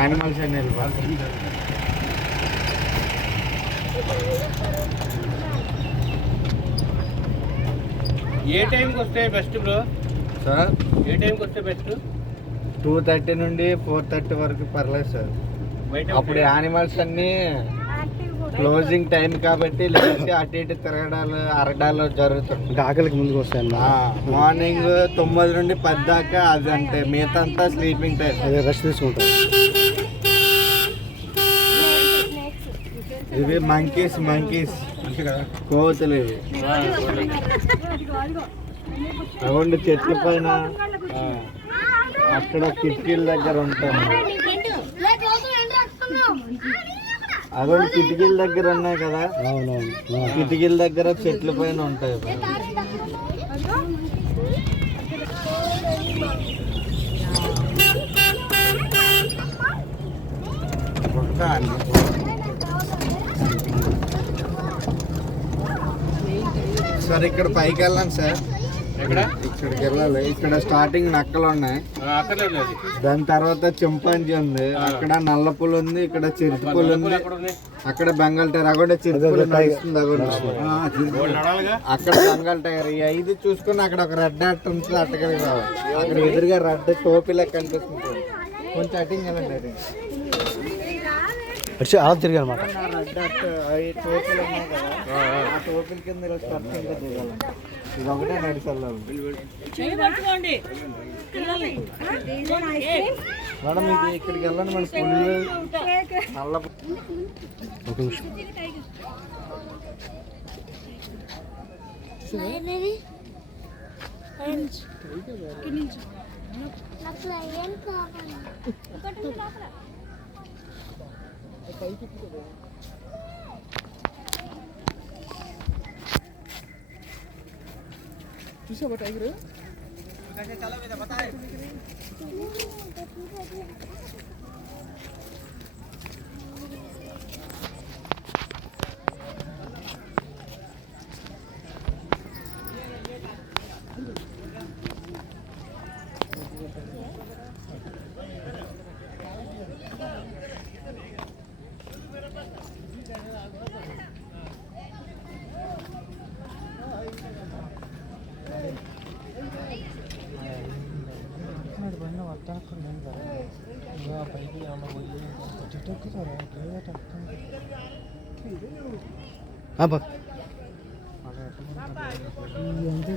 Animals అని వెళ్ళిపోతాయి. ఏ టైంకి వస్తే బెస్ట్ బ్రో? సార్ ఏ టైంకి వస్తే బెస్ట్? 2:30 నుండి 4:30 వరకు పర్లేదు సార్. అప్పుడు యానిమల్స్ అన్నీ క్లోజింగ్ టైం కాబట్టి లేకపోతే అటు ఇటు తిరగడాలు అరగడాలు జరుగుతుంది. ఆకలికి ముందుకు వస్తాయి. మార్నింగ్ 9 నుండి 10 దాకా అది అంటే మిగతా అంతా స్లీపింగ్ టైం. అదే రెస్ట్ తీసుకుంటాం. ఇవి మంకీస్ కోతులు ఇవి. అవ్వండి చెట్ల పైన అక్కడ కిటికీల దగ్గర ఉంటాయి. అవ్వండి కిటికీల దగ్గర ఉన్నాయి కదా, కిటికీల దగ్గర చెట్ల పైన ఉంటాయి. సార్ ఇక్కడ పైకి వెళ్ళాను సార్. ఇక్కడికి వెళ్ళాలి. ఇక్కడ స్టార్టింగ్ నక్కలు ఉన్నాయి, దాని తర్వాత చింపాంజీ ఉంది, అక్కడ నల్లపులు ఉంది, ఇక్కడ చిరుతపులు ఉంది, అక్కడ బెంగాల్ టైర్, అక్కడ చిరుతపులు నడుస్తుంది, అక్కడ బెంగాల్ టైర్. ఈ 5 చూసుకుని అక్కడ ఒక రెడ్ డాట్ ఉంటుంది, అట్టగలిగి రావాలి. అక్కడ ఎదురుగా రెడ్ టోపీలా కనిపిస్తుంది. కొంచెం అటింగ్ వెళ్ళండి. అలా తిరిగి అనమాట. రెడ్ డాట్ టోపీలు ఉన్నాయి కదా, ఆ టోపీల కింద దిగాలి. ఇది ఒకటే నడిచాలి మేడం. ఇది ఇక్కడికి వెళ్ళండి మేడం. ఫుల్ నల్ల. ఒక నిమిషం. చూసావా టైగర్? ఎంత